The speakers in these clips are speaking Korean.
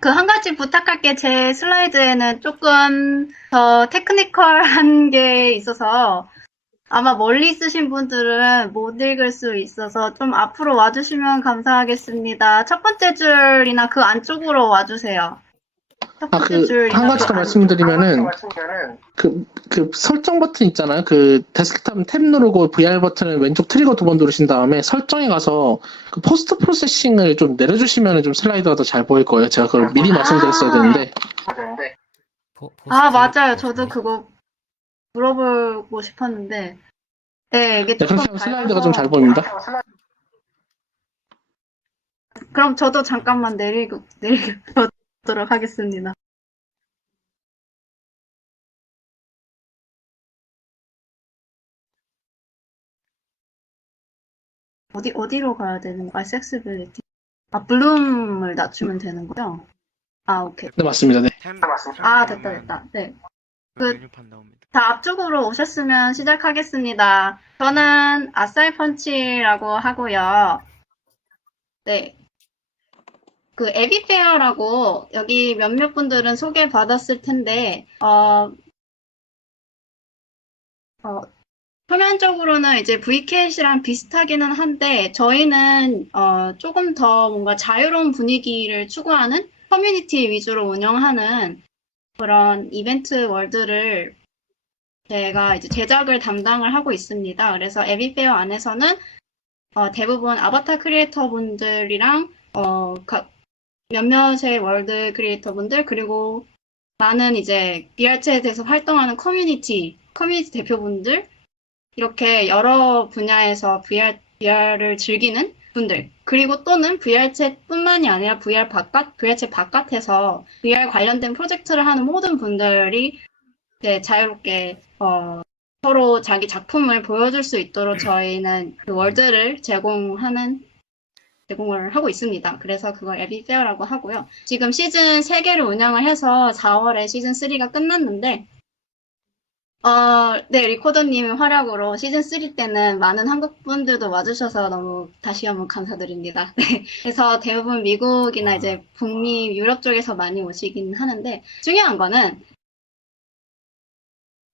그 한 가지 부탁할 게 제 슬라이드에는 조금 더 테크니컬한 게 있어서 아마 멀리 있으신 분들은 못 읽을 수 있어서 좀 앞으로 와주시면 감사하겠습니다. 첫 번째 줄이나 그 안쪽으로 와주세요. 첫 번째 한 줄이나 가지 그 더 안쪽. 말씀드리면은, 그 설정 버튼 있잖아요. 그 데스크탑 탭 누르고 VR 버튼을 왼쪽 트리거 두 번 누르신 다음에 설정에 가서 그 포스트 프로세싱을 좀 내려주시면 좀 슬라이드가 더 잘 보일 거예요. 제가 그걸 미리 말씀드렸어야 되는데. 맞아요. 저도 그거 물어보고 싶었는데. 네, 이게 네, 조금 그렇게 하면 슬라이드가 좀 잘 밝아서. 보입니다. 그럼 저도 잠깐만 내리도록 하겠습니다. 어디로 가야 되는 거야? accessibility. 블룸을 낮추면 되는 거죠? 오케이. 네, 맞습니다. 네. 됐다. 네. 그, 메뉴판 나옵니다. 다 앞쪽으로 오셨으면 시작하겠습니다. 저는 아싸이펀치라고 하고요. 네. 그 에비페어라고 여기 몇몇 분들은 소개받았을 텐데, 표면적으로는 이제 VKC랑 비슷하기는 한데, 저희는 조금 더 뭔가 자유로운 분위기를 추구하는 커뮤니티 위주로 운영하는 그런 이벤트 월드를 제가 이제 제작을 담당을 하고 있습니다. 그래서 에비페어 안에서는 대부분 아바타 크리에이터 분들이랑 몇몇의 월드 크리에이터 분들 그리고 많은 이제 BR챗에서 활동하는 커뮤니티 대표분들 이렇게 여러 분야에서 VR을 즐기는 분들 그리고 또는 VR챗뿐만이 아니라 VR챗 바깥에서 VR 관련된 프로젝트를 하는 모든 분들이 이제 자유롭게 서로 자기 작품을 보여줄 수 있도록 저희는 그 월드를 제공을 하고 있습니다. 그래서 그걸 에비페어라고 하고요. 지금 시즌 3개를 운영을 해서 4월에 시즌 3가 끝났는데 네, 리코더님의 활약으로 시즌 3 때는 많은 한국 분들도 와주셔서 너무 다시 한번 감사드립니다. 네, 그래서 대부분 미국이나 이제 북미, 유럽 쪽에서 많이 오시긴 하는데 중요한 거는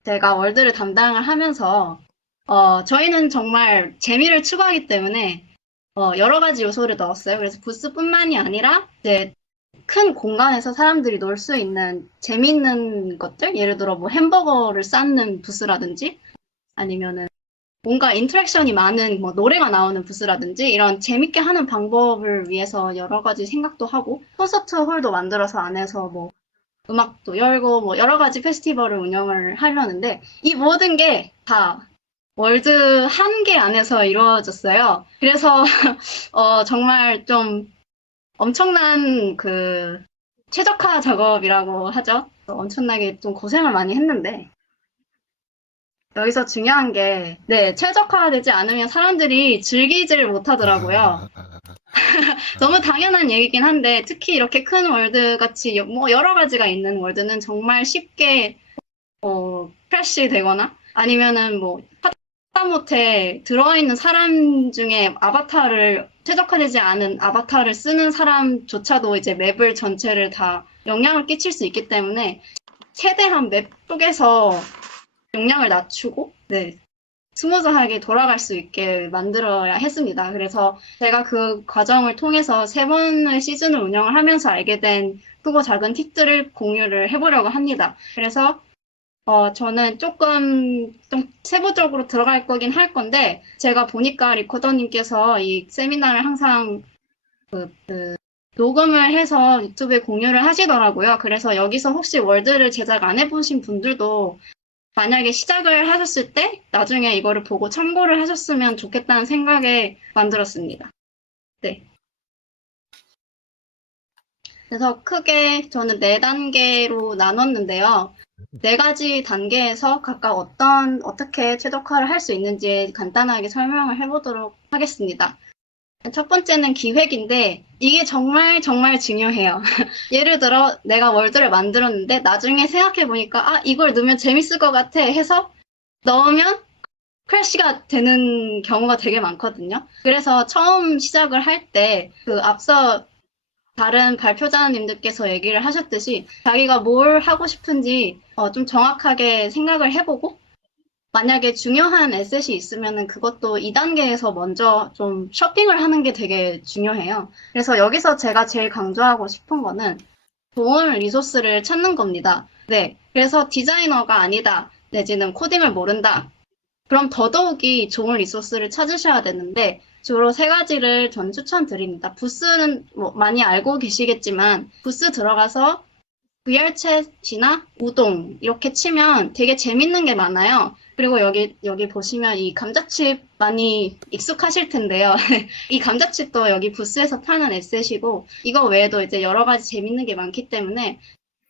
제가 월드를 담당을 하면서 저희는 정말 재미를 추구하기 때문에 여러 가지 요소를 넣었어요. 그래서 부스뿐만이 아니라 이제 큰 공간에서 사람들이 놀 수 있는 재밌는 것들, 예를 들어 뭐 햄버거를 쌓는 부스라든지 아니면은 뭔가 인터랙션이 많은 뭐 노래가 나오는 부스라든지 이런 재밌게 하는 방법을 위해서 여러 가지 생각도 하고 콘서트 홀도 만들어서 안에서 뭐 음악도 열고 뭐 여러 가지 페스티벌을 운영을 하려는데 이 모든 게 다 월드 한 개 안에서 이루어졌어요. 그래서 정말 좀 엄청난 그 최적화 작업이라고 하죠. 엄청나게 좀 고생을 많이 했는데 여기서 중요한 게 네, 최적화되지 않으면 사람들이 즐기질 못하더라고요. 너무 당연한 얘기긴 한데 특히 이렇게 큰 월드 같이 뭐 여러 가지가 있는 월드는 정말 쉽게 크래시 되거나 아니면은 뭐 하다못해 들어있는 사람 중에 최적화되지 않은 아바타를 쓰는 사람조차도 이제 맵을 전체를 다 영향을 끼칠 수 있기 때문에 최대한 맵 쪽에서 용량을 낮추고 네, 스무스하게 돌아갈 수 있게 만들어야 했습니다. 그래서 제가 그 과정을 통해서 3번의 시즌을 운영을 하면서 알게 된 크고 작은 팁들을 공유를 해보려고 합니다. 그래서 저는 조금 좀 세부적으로 들어갈 거긴 할 건데 제가 보니까 리코더님께서 이 세미나를 항상 녹음을 해서 유튜브에 공유를 하시더라고요. 그래서 여기서 혹시 월드를 제작 안 해보신 분들도 만약에 시작을 하셨을 때 나중에 이거를 보고 참고를 하셨으면 좋겠다는 생각에 만들었습니다. 네. 그래서 크게 저는 4단계로 나눴는데요. 4가지 단계에서 각각 어떻게 최적화를 할 수 있는지 간단하게 설명을 해보도록 하겠습니다. 첫 번째는 기획인데 이게 정말 정말 중요해요. 예를 들어 내가 월드를 만들었는데 나중에 생각해보니까 이걸 넣으면 재밌을 것 같아 해서 넣으면 크래시가 되는 경우가 되게 많거든요. 그래서 처음 시작을 할 때 앞서 다른 발표자님들께서 얘기를 하셨듯이 자기가 뭘 하고 싶은지 좀 정확하게 생각을 해보고 만약에 중요한 에셋이 있으면은 그것도 2단계에서 먼저 좀 쇼핑을 하는 게 되게 중요해요. 그래서 여기서 제가 제일 강조하고 싶은 거는 좋은 리소스를 찾는 겁니다. 네. 그래서 디자이너가 아니다, 내지는 코딩을 모른다. 그럼 더더욱이 좋은 리소스를 찾으셔야 되는데, 주로 세 가지를 전 추천드립니다. 부스는 뭐 많이 알고 계시겠지만, 부스 들어가서 VR챗이나 우동 이렇게 치면 되게 재밌는 게 많아요. 그리고 여기 보시면 이 감자칩 많이 익숙하실 텐데요. 이 감자칩도 여기 부스에서 파는 에셋이고, 이거 외에도 이제 여러 가지 재밌는 게 많기 때문에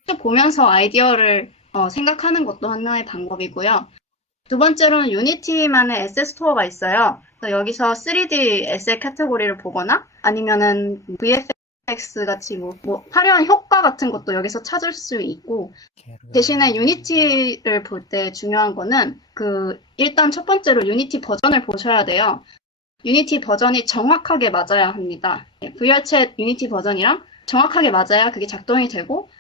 쭉 보면서 아이디어를 생각하는 것도 하나의 방법이고요. 두 번째로는 유니티만의 에셋 스토어가 있어요. 그래서 여기서 3D 에셋 카테고리를 보거나 아니면은 VFX 같이 뭐 화려한 효과 같은 것도 여기서 찾을 수 있고, 대신에 유니티를 볼 때 중요한 거는 일단 첫 번째로 유니티 버전을 보셔야 돼요. 유니티 버전이 정확하게 맞아야 합니다. VR챗 유니티 버전이랑 정확하게 맞아야 그게 작동이 되고,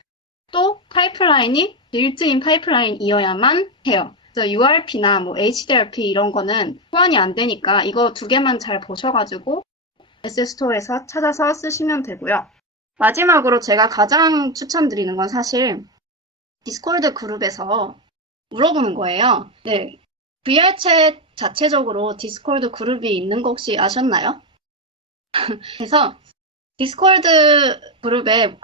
또 파이프라인이 빌트인 파이프라인이어야만 해요. 그래서 URP나 뭐 HDRP 이런 거는 호환이 안 되니까 이거 두 개만 잘 보셔가지고 SS토어에서 찾아서 쓰시면 되고요. 마지막으로 제가 가장 추천드리는 건 사실 디스코드 그룹에서 물어보는 거예요. 네. VR챗 자체적으로 디스코드 그룹이 있는 거 혹시 아셨나요? 그래서 디스코드 그룹에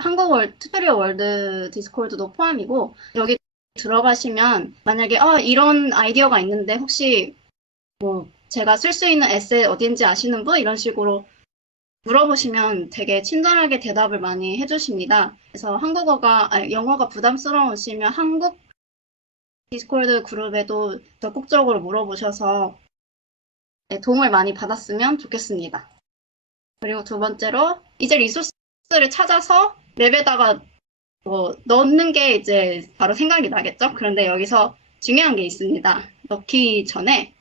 튜토리얼 월드 디스코드도 포함이고, 여기 들어가시면 만약에 이런 아이디어가 있는데 혹시 뭐 제가 쓸 수 있는 에셋 어딘지 아시는 분? 이런 식으로 물어보시면 되게 친절하게 대답을 많이 해주십니다. 그래서 영어가 부담스러우시면 한국 디스코드 그룹에도 적극적으로 물어보셔서 도움을 많이 받았으면 좋겠습니다. 그리고 두 번째로 이제 리소스를 찾아서 맵에다가 넣는 게 이제 바로 생각이 나겠죠? 그런데 여기서 중요한 게 있습니다. 넣기 전에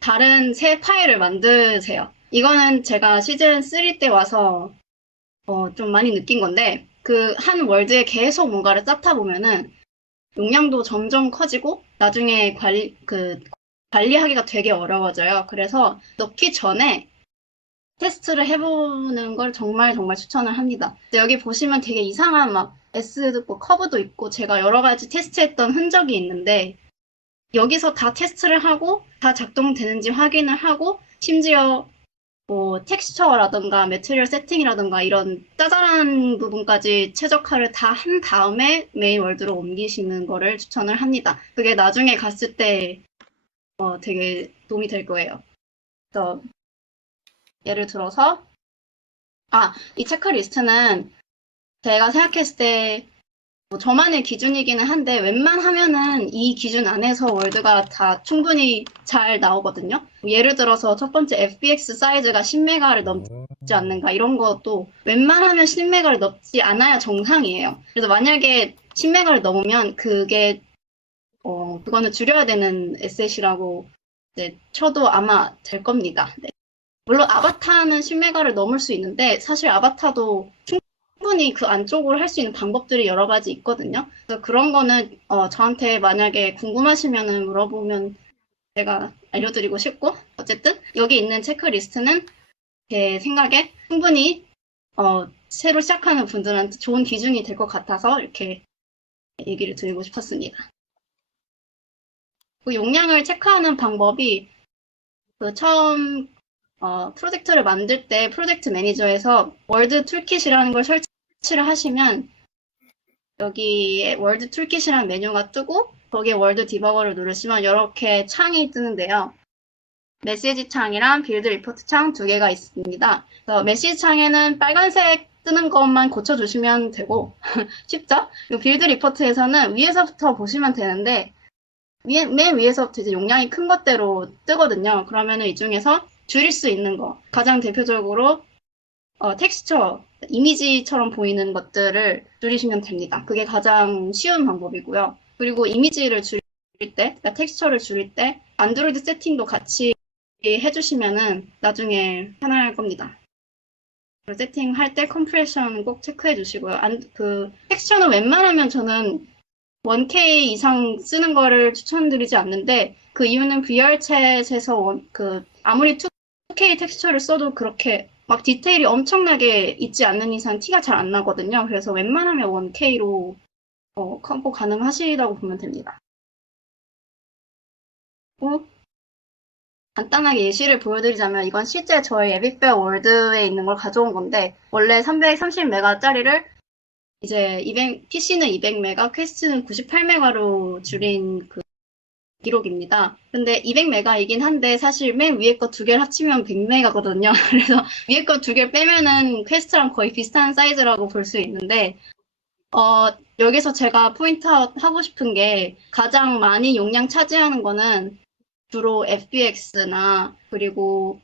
다른 새 파일을 만드세요. 이거는 제가 시즌 3 때 와서 좀 많이 느낀 건데, 그 한 월드에 계속 뭔가를 쌓다 보면은 용량도 점점 커지고 나중에 관리하기가 되게 어려워져요. 그래서 넣기 전에 테스트를 해보는 걸 정말 정말 추천을 합니다. 여기 보시면 되게 이상한 S도 커브도 있고 제가 여러 가지 테스트했던 흔적이 있는데, 여기서 다 테스트를 하고 다 작동되는지 확인을 하고, 심지어 뭐 텍스처라던가 매트리얼 세팅이라던가 이런 짜잘한 부분까지 최적화를 다 한 다음에 메인 월드로 옮기시는 거를 추천을 합니다. 그게 나중에 갔을 때 되게 도움이 될 거예요. 그래서 예를 들어서 이 체크리스트는 제가 생각했을 때 저만의 기준이기는 한데, 웬만하면은 이 기준 안에서 월드가 다 충분히 잘 나오거든요. 예를 들어서 첫 번째 FBX 사이즈가 10메가를 넘지 않는가, 이런 것도 웬만하면 10메가를 넘지 않아야 정상이에요. 그래서 만약에 10메가를 넘으면 그거는 줄여야 되는 에셋이라고 쳐도 아마 될 겁니다. 네. 물론 아바타는 10메가를 넘을 수 있는데, 사실 아바타도 충분히 그 안쪽으로 할 수 있는 방법들이 여러 가지 있거든요. 그래서 그런 거는 저한테 만약에 궁금하시면은 물어보면 제가 알려드리고 싶고, 어쨌든 여기 있는 체크리스트는 제 생각에 충분히 새로 시작하는 분들한테 좋은 기준이 될 것 같아서 이렇게 얘기를 드리고 싶었습니다. 그 용량을 체크하는 방법이 처음 프로젝트를 만들 때 프로젝트 매니저에서 월드 툴킷이라는 걸 설치를 하시면 여기에 월드 툴킷이라는 메뉴가 뜨고 거기에 월드 디버거를 누르시면 이렇게 창이 뜨는데요. 메시지 창이랑 빌드 리포트 창 두 개가 있습니다. 그래서 메시지 창에는 빨간색 뜨는 것만 고쳐주시면 되고 쉽죠? 빌드 리포트에서는 위에서부터 보시면 되는데 맨 위에서부터 이제 용량이 큰 것대로 뜨거든요. 그러면은 이 중에서 줄일 수 있는 거, 가장 대표적으로 텍스처, 이미지처럼 보이는 것들을 줄이시면 됩니다. 그게 가장 쉬운 방법이고요. 그리고 이미지를 줄일 때, 그러니까 텍스처를 줄일 때 안드로이드 세팅도 같이 해주시면은 나중에 편할 겁니다. 세팅할 때 컴프레션 꼭 체크해 주시고요. 텍스처는 웬만하면 저는 1K 이상 쓰는 거를 추천드리지 않는데, 그 이유는 VR챗에서 아무리 2K 텍스처를 써도 그렇게 막 디테일이 엄청나게 있지 않는 이상 티가 잘 안 나거든요. 그래서 웬만하면 1K로 컴포 가능하시다고 보면 됩니다. 간단하게 예시를 보여드리자면 이건 실제 저희 에빅베어 월드에 있는 걸 가져온 건데, 원래 330메가짜리를 이제 PC는 200메가, 퀘스트는 98메가로 줄인 그 기록입니다. 근데 200메가이긴 한데 사실 맨 위에 거 두 개를 합치면 100메가거든요. 그래서 위에 거 두 개 빼면은 퀘스트랑 거의 비슷한 사이즈라고 볼 수 있는데, 여기서 제가 포인트아웃 하고 싶은 게 가장 많이 용량 차지하는 거는 주로 FBX나 그리고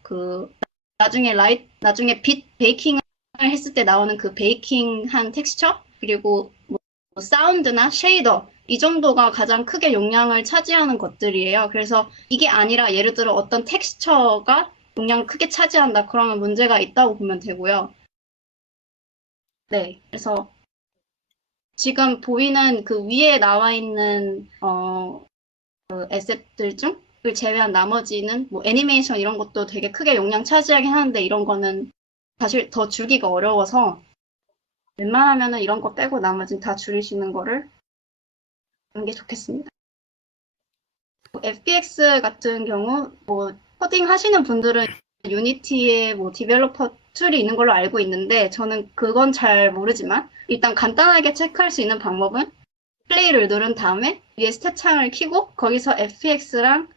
나중에 빛 베이킹을 했을 때 나오는 그 베이킹한 텍스처, 그리고 뭐 사운드나 쉐이더, 이 정도가 가장 크게 용량을 차지하는 것들이에요. 그래서 이게 아니라 예를 들어 어떤 텍스처가 용량을 크게 차지한다, 그러면 문제가 있다고 보면 되고요. 네, 그래서 지금 보이는 그 위에 나와 있는 그 에셋들 중을 제외한 나머지는 뭐 애니메이션 이런 것도 되게 크게 용량 차지하긴 하는데, 이런 거는 사실 더 줄기가 어려워서 웬만하면은 이런 거 빼고 나머지는 다 줄이시는 거를 하는 게 좋겠습니다. FBX 같은 경우 뭐 코딩 하시는 분들은 유니티에 뭐 디벨로퍼 툴이 있는 걸로 알고 있는데, 저는 그건 잘 모르지만 일단 간단하게 체크할 수 있는 방법은 플레이를 누른 다음에 위에 스탯 창을 켜고 거기서 FBX랑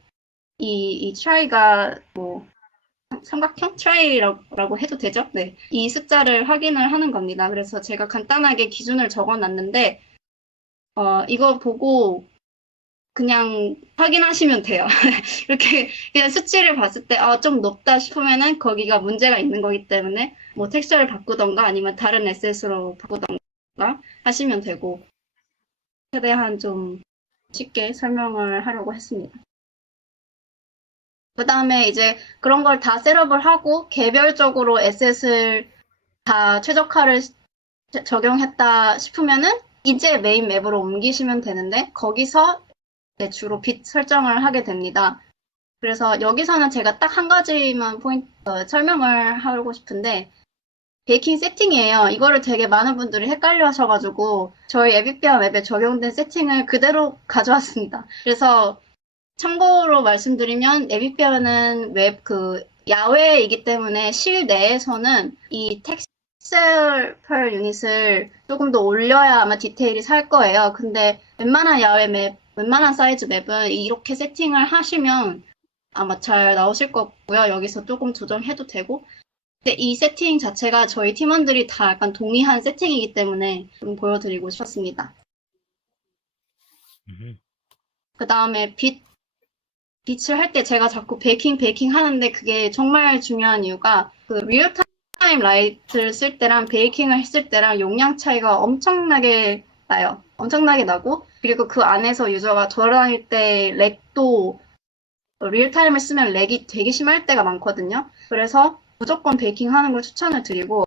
이 try가 뭐 삼각형 try라고 해도 되죠? 네, 이 숫자를 확인을 하는 겁니다. 그래서 제가 간단하게 기준을 적어놨는데 이거 보고 그냥 확인하시면 돼요. 이렇게 그냥 수치를 봤을 때 좀 높다 싶으면은 거기가 문제가 있는 거기 때문에 뭐 텍스처를 바꾸던가 아니면 다른 에셋으로 바꾸던가 하시면 되고, 최대한 좀 쉽게 설명을 하려고 했습니다. 그 다음에 이제 그런 걸 다 셋업을 하고 개별적으로 에셋을 다 최적화를 적용했다 싶으면은 이제 메인 맵으로 옮기시면 되는데, 거기서 주로 빛 설정을 하게 됩니다. 그래서 여기서는 제가 딱 한 가지만 설명을 하고 싶은데, 베이킹 세팅이에요. 이거를 되게 많은 분들이 헷갈려 하셔가지고 저희 에빅베어 맵에 적용된 세팅을 그대로 가져왔습니다. 그래서 참고로 말씀드리면, 에빅베어는 야외이기 때문에 실내에서는 이 텍스처 per 유닛을 조금 더 올려야 아마 디테일이 살 거예요. 근데 웬만한 웬만한 사이즈 맵은 이렇게 세팅을 하시면 아마 잘 나오실 거고요. 여기서 조금 조정해도 되고. 근데 이 세팅 자체가 저희 팀원들이 다 약간 동의한 세팅이기 때문에 좀 보여드리고 싶었습니다. 그 다음에 빛을 할 때 제가 자꾸 베이킹 하는데, 그게 정말 중요한 이유가 그 리얼타임 라이트를 쓸 때랑 베이킹을 했을 때랑 용량 차이가 엄청나게 나요. 엄청나게 나고, 그리고 그 안에서 유저가 돌아다닐 때 렉도 리얼타임을 쓰면 렉이 되게 심할 때가 많거든요. 그래서 무조건 베이킹 하는 걸 추천을 드리고,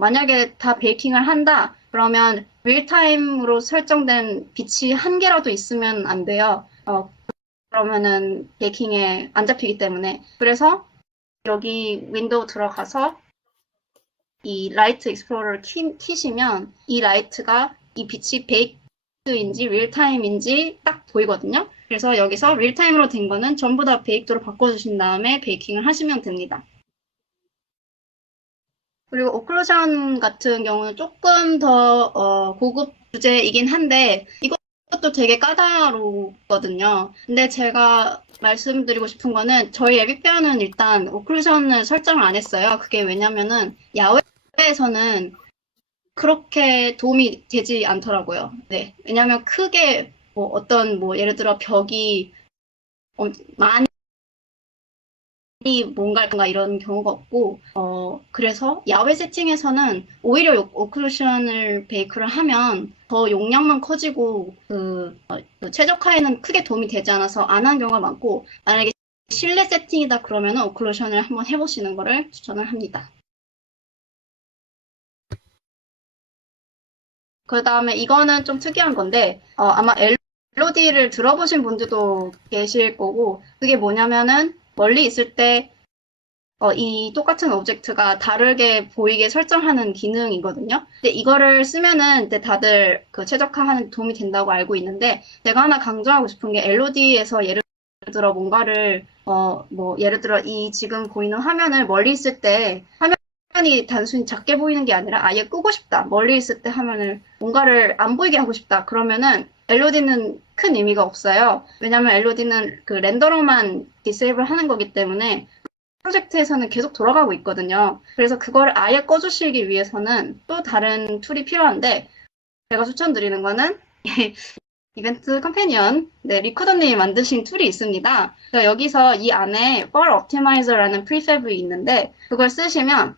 만약에 다 베이킹을 한다 그러면 리얼타임으로 설정된 빛이 한 개라도 있으면 안 돼요. 그러면은 베이킹에 안 잡히기 때문에. 그래서 여기 윈도우 들어가서 이 라이트 익스플로러를 키시면 이 라이트가 이 빛이 베이크인지 리얼타임인지 딱 보이거든요. 그래서 여기서 리얼타임으로 된 거는 전부 다 베이크로 바꿔주신 다음에 베이킹을 하시면 됩니다. 그리고 오클루전 같은 경우는 조금 더 고급 주제이긴 한데 이것도 되게 까다롭거든요. 근데 제가 말씀드리고 싶은 거는 저희 에빅베어는 일단 오클루전을 설정을 안 했어요. 그게 왜냐면은 야외에서는 그렇게 도움이 되지 않더라고요. 네, 왜냐면 크게 뭐 어떤 뭐 예를 들어 벽이 많이 뭔가 이런 경우가 없고, 그래서 야외 세팅에서는 오히려 오클루션을 베이크를 하면 더 용량만 커지고 그 최적화에는 크게 도움이 되지 않아서 안 한 경우가 많고, 만약에 실내 세팅이다 그러면 오클루션을 한번 해보시는 거를 추천을 합니다. 그 다음에 이거는 좀 특이한 건데, 아마 LOD를 들어보신 분들도 계실 거고, 그게 뭐냐면은 멀리 있을 때 이 똑같은 오브젝트가 다르게 보이게 설정하는 기능이거든요. 근데 이거를 쓰면은 이제 다들 그 최적화하는 데 도움이 된다고 알고 있는데, 제가 하나 강조하고 싶은 게 LOD에서 예를 들어 뭔가를 뭐 예를 들어 이 지금 보이는 화면을 멀리 있을 때 화면이 단순히 작게 보이는 게 아니라 아예 끄고 싶다. 멀리 있을 때 화면을 뭔가를 안 보이게 하고 싶다. 그러면은 LOD는 큰 의미가 없어요. 왜냐면 LOD는 그 렌더러만 디세이블 하는 거기 때문에 프로젝트에서는 계속 돌아가고 있거든요. 그래서 그걸 아예 꺼주시기 위해서는 또 다른 툴이 필요한데, 제가 추천드리는 거는 이벤트 컴패니언, 네, 리코더님이 만드신 툴이 있습니다. 그래서 여기서 이 안에 For Optimizer라는 프리셉이 있는데, 그걸 쓰시면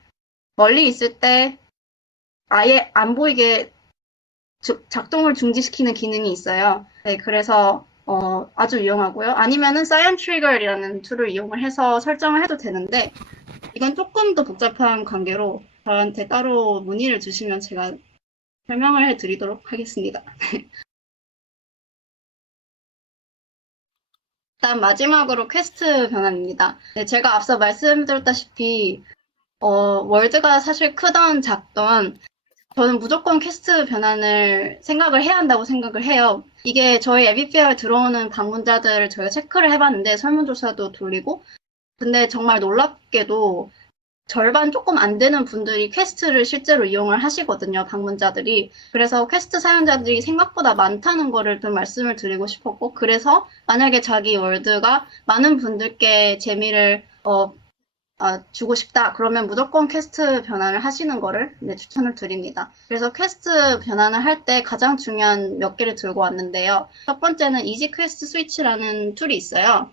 멀리 있을 때 아예 안 보이게 작동을 중지시키는 기능이 있어요. 네, 그래서 아주 유용하고요. 아니면은 Cyan Trigger이라는 툴을 이용을 해서 설정을 해도 되는데, 이건 조금 더 복잡한 관계로 저한테 따로 문의를 주시면 제가 설명을 해드리도록 하겠습니다. 일단 마지막으로 퀘스트 변환입니다. 네, 제가 앞서 말씀드렸다시피 월드가 사실 크던 작던 저는 무조건 퀘스트 변환을 생각을 해야 한다고 생각을 해요. 이게 저희 에비페어에 들어오는 방문자들을 저희가 체크를 해봤는데 설문조사도 돌리고 근데 정말 놀랍게도 절반 조금 안 되는 분들이 퀘스트를 실제로 이용을 하시거든요, 방문자들이. 그래서 퀘스트 사용자들이 생각보다 많다는 거를 좀 말씀을 드리고 싶었고, 그래서 만약에 자기 월드가 많은 분들께 재미를 주고 싶다. 그러면 무조건 퀘스트 변환을 하시는 거를 추천을 드립니다. 그래서 퀘스트 변환을 할 때 가장 중요한 몇 개를 들고 왔는데요. 첫 번째는 이지 퀘스트 스위치라는 툴이 있어요.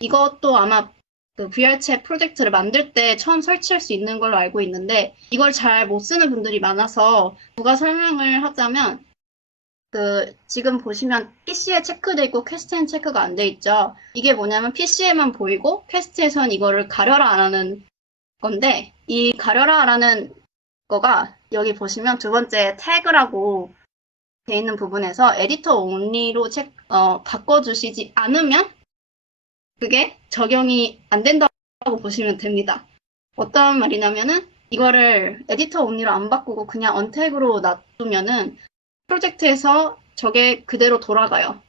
이것도 아마 그 VR챗 프로젝트를 만들 때 처음 설치할 수 있는 걸로 알고 있는데 이걸 잘 못 쓰는 분들이 많아서 부가 설명을 하자면 지금 보시면 PC에 체크돼 있고 퀘스트엔 체크가 안 돼 있죠. 이게 뭐냐면 PC에만 보이고 퀘스트에선 이거를 가려라 안 하는 건데 이 가려라라는 거가 여기 보시면 두 번째 태그라고 돼 있는 부분에서 에디터 온리로 바꿔주시지 않으면 그게 적용이 안 된다고 보시면 됩니다. 어떤 말이냐면은 이거를 에디터 온리로 안 바꾸고 그냥 언택으로 놔두면은 프로젝트에서 저게 그대로 돌아가요.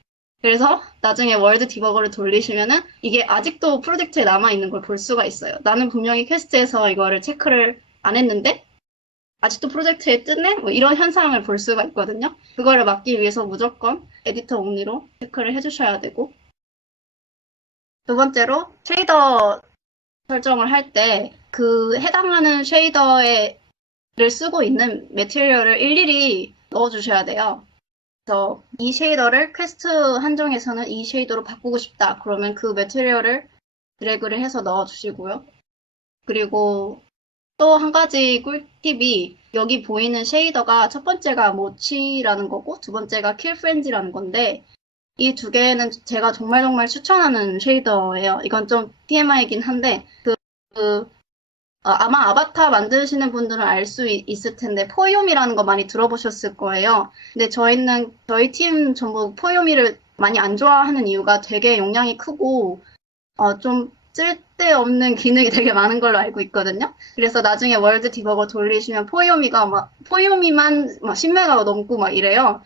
그래서 나중에 월드 디버거를 돌리시면은 이게 아직도 프로젝트에 남아있는 걸 볼 수가 있어요. 나는 분명히 퀘스트에서 이거를 체크를 안 했는데 아직도 프로젝트에 뜨네? 뭐 이런 현상을 볼 수가 있거든요. 그거를 막기 위해서 무조건 에디터 온리로 체크를 해주셔야 되고 두 번째로 쉐이더 설정을 할 때 그 해당하는 쉐이더를 쓰고 있는 매티리얼을 일일이 넣어주셔야 돼요. 그래서 이 쉐이더를 퀘스트 한정에서는 이 쉐이더로 바꾸고 싶다. 그러면 그 매티리얼을 드래그를 해서 넣어주시고요. 그리고 또 한 가지 꿀팁이 여기 보이는 쉐이더가 첫 번째가 모치라는 거고 두 번째가 킬프렌즈라는 건데 이 두 개는 제가 정말 추천하는 쉐이더예요. 이건 좀 TMI이긴 한데 아마 아바타 만드시는 분들은 알 수 있을 텐데 포요미라는 거 많이 들어보셨을 거예요. 근데 저희 팀 전부 포요미를 많이 안 좋아하는 이유가 되게 용량이 크고 좀 쓸데없는 기능이 되게 많은 걸로 알고 있거든요. 그래서 나중에 월드 디버거 돌리시면 포요미만 막 10메가가 넘고 막 이래요.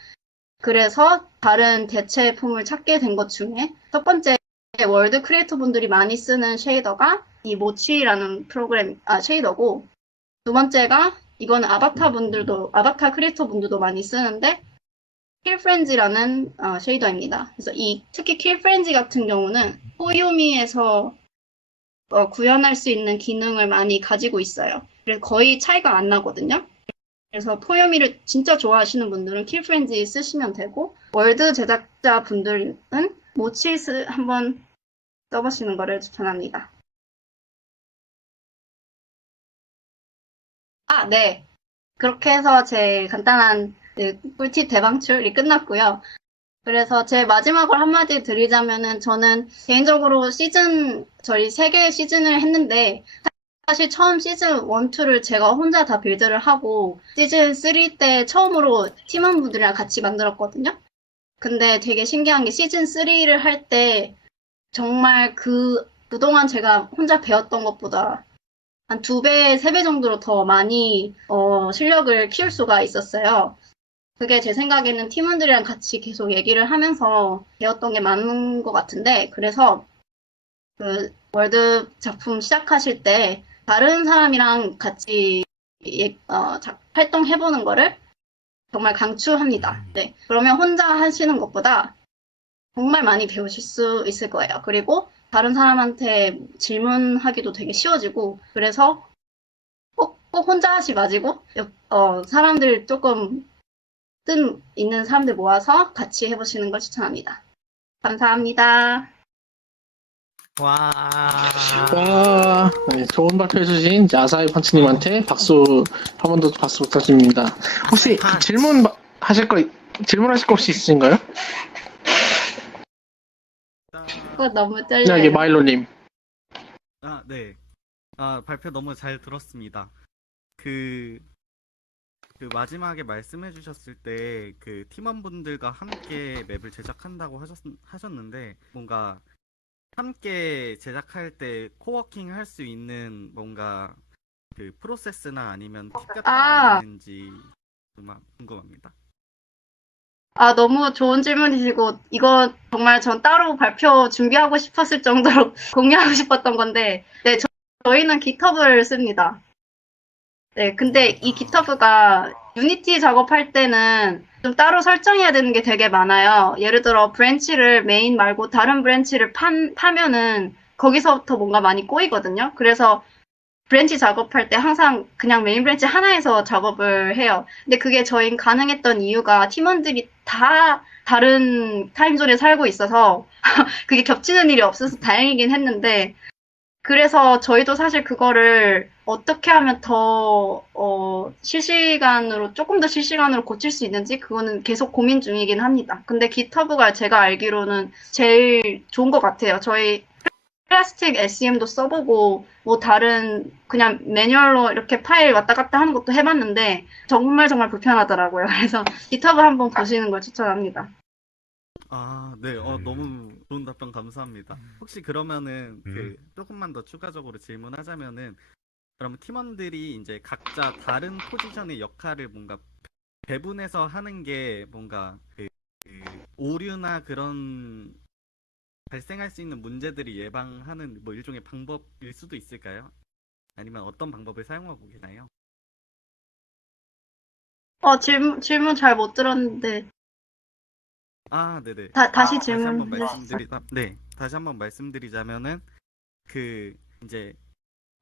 그래서 다른 대체품을 찾게 된 것 중에 첫 번째 월드 크리에이터 분들이 많이 쓰는 쉐이더가 이 모치라는 쉐이더고 두 번째가 이거는 아바타 크리에이터 분들도 많이 쓰는데 킬프렌즈라는 쉐이더입니다. 그래서 특히 킬프렌즈 같은 경우는 포요미에서 구현할 수 있는 기능을 많이 가지고 있어요. 그래서 거의 차이가 안 나거든요. 그래서 포요미를 진짜 좋아하시는 분들은 킬프렌즈 쓰시면 되고 월드 제작자 분들은 모치스 한번 써보시는 거를 추천합니다. 네. 그렇게 해서 제 간단한 꿀팁 대방출이 끝났고요. 그래서 제 마지막으로 한마디 드리자면은 저는 개인적으로 저희 3개의 시즌을 했는데 사실 처음 시즌 1, 2를 제가 혼자 다 빌드를 하고 시즌 3 때 처음으로 팀원분들이랑 같이 만들었거든요. 근데 되게 신기한 게 시즌 3를 할 때 정말 그동안 제가 혼자 배웠던 것보다 한 2배, 3배 정도로 더 많이 실력을 키울 수가 있었어요. 그게 제 생각에는 팀원들이랑 같이 계속 얘기를 하면서 배웠던 게 맞는 것 같은데, 그래서 그 월드 작품 시작하실 때 다른 사람이랑 같이 활동해보는 거를 정말 강추합니다. 네. 그러면 혼자 하시는 것보다 정말 많이 배우실 수 있을 거예요. 그리고 다른 사람한테 질문하기도 되게 쉬워지고, 그래서 꼭 혼자 하지 마시고, 사람들 조금 뜬 있는 사람들 모아서 같이 해보시는 걸 추천합니다. 감사합니다. 와. 와, 네, 좋은 발표 해주신 아사히 펀치님한테 박수, 한 번 더 박수 부탁드립니다. 혹시 질문하실 거 혹시 있으신가요? 그거 너무 네, 떨려요. 마일로님. 네. 발표 너무 잘 들었습니다. 그 마지막에 말씀해 주셨을 때 그 팀원분들과 함께 맵을 제작한다고 하셨는데 뭔가 함께 제작할 때 코워킹 할 수 있는 뭔가 그 프로세스나 아니면 팁 같은 게 있는지 궁금합니다. 너무 좋은 질문이시고, 이거 정말 전 따로 발표 준비하고 싶었을 정도로 공유하고 싶었던 건데, 네, 저희는 GitHub을 씁니다. 네, 근데 이 GitHub가 유니티 작업할 때는 좀 따로 설정해야 되는 게 되게 많아요. 예를 들어 브랜치를 메인 말고 다른 브랜치를 파면은 거기서부터 뭔가 많이 꼬이거든요. 그래서 브랜치 작업할 때 항상 그냥 메인 브랜치 하나에서 작업을 해요. 근데 그게 저희 가능했던 이유가 팀원들이 다 다른 타임존에 살고 있어서 그게 겹치는 일이 없어서 다행이긴 했는데, 그래서 저희도 사실 그거를 어떻게 하면 더 조금 더 실시간으로 고칠 수 있는지 그거는 계속 고민 중이긴 합니다. 근데 GitHub가 제가 알기로는 제일 좋은 것 같아요. 저희 플라스틱 SEM도 써보고 뭐 다른 그냥 매뉴얼로 이렇게 파일 왔다 갔다 하는 것도 해봤는데 정말 정말 불편하더라고요. 그래서 GitHub 한번 보시는 걸 추천합니다. 네. 너무 좋은 답변 감사합니다. 혹시 그러면은 조금만 더 추가적으로 질문하자면은 그러면 팀원들이 이제 각자 다른 포지션의 역할을 뭔가 배분해서 하는 게 뭔가 그 오류나 그런 발생할 수 있는 문제들을 예방하는 뭐 일종의 방법일 수도 있을까요? 아니면 어떤 방법을 사용하고 계나요? 질문 잘 못 들었는데 네네. 다시 다시 한번 질문 해주세요. 다시 한번 말씀드리자면은 이제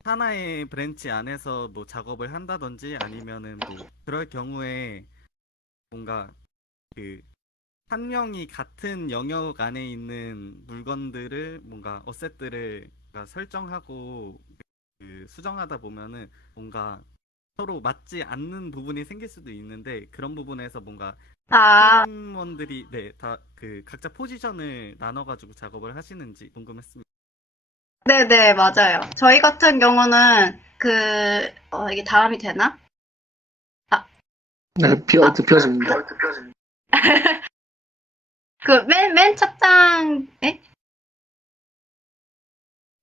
하나의 브랜치 안에서 뭐 작업을 한다든지 아니면은 뭐 그럴 경우에 뭔가 그 한 명이 같은 영역 안에 있는 물건들을 뭔가 어셋들을 설정하고 수정하다 보면은 뭔가 서로 맞지 않는 부분이 생길 수도 있는데 그런 부분에서 뭔가 팀원들이 다 그 각자 포지션을 나눠가지고 작업을 하시는지 궁금했습니다. 네네, 맞아요. 저희 같은 경우는 이게 다음이 되나? 네, 비어집니다. 맨 첫 장에?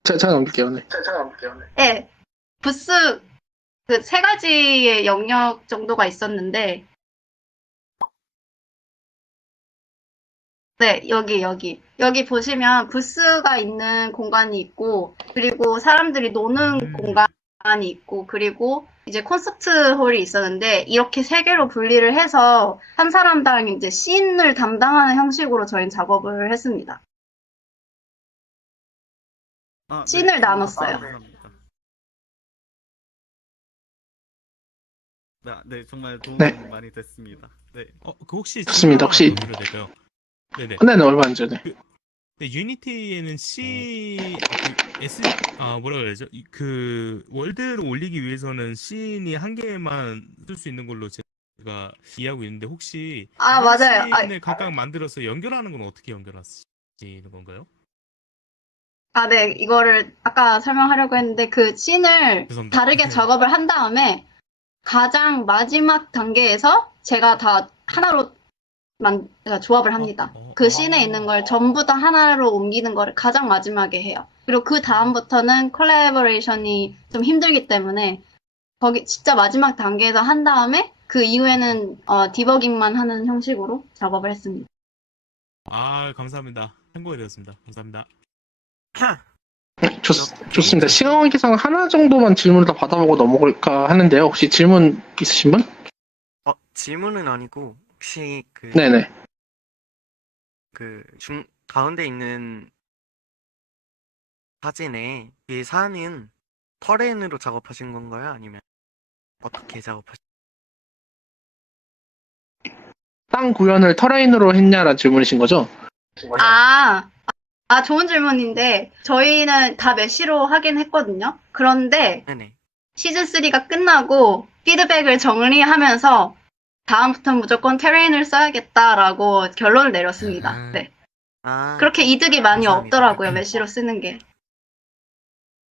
제가 넘길게요, 네. 네, 부스, 그 세 가지의 영역 정도가 있었는데, 네, 여기 보시면 부스가 있는 공간이 있고, 그리고 사람들이 노는 공간이 있고, 그리고 이제 콘서트 홀이 있었는데, 이렇게 세 개로 분리를 해서 한 사람당 이제 씬을 담당하는 형식으로 저희는 작업을 했습니다. 씬을 나눴어요. 감사합니다. 네, 정말 도움 많이 됐습니다. 네. 그 혹시 좋습니다. 혹시 드려도 될까요? 네네. 네, 얼마 안 전에. 유니티에는 뭐라 그래야죠? 그 월드를 올리기 위해서는 씬이 한 개만 쓸 수 있는 걸로 제가 이해하고 있는데 혹시 맞아요. 씬을 각각 만들어서 연결하는 건 어떻게 연결하시는 건가요? 아, 네, 이거를 아까 설명하려고 했는데 그 씬을 죄송합니다. 다르게 작업을 한 다음에 가장 마지막 단계에서 제가 다 하나로 제가 조합을 합니다. 그 씬에 있는 걸 전부 다 하나로 옮기는 거를 가장 마지막에 해요. 그리고 그 다음부터는 콜라보레이션이 좀 힘들기 때문에 거기 진짜 마지막 단계에서 한 다음에 그 이후에는 디버깅만 하는 형식으로 작업을 했습니다. 아, 감사합니다. 참고가 되었습니다. 감사합니다. 좋습니다. 시간 관계상 하나 정도만 질문을 더 받아보고 넘어갈까 하는데요. 혹시 질문 있으신 분? 질문은 아니고 혹시 네네. 가운데 있는 사진에 이 사는 터렌으로 작업하신 건가요? 아니면 어떻게 작업하신? 땅 구현을 터레인으로 했냐라는 질문이신 거죠? 좋은 질문인데 저희는 다 메쉬로 하긴 했거든요. 그런데 네네. 시즌 3가 끝나고 피드백을 정리하면서 다음부터는 무조건 테레인을 써야겠다라고 결론을 내렸습니다. 네. 그렇게 이득이 많이 감사합니다. 없더라고요, 메쉬로 쓰는 게.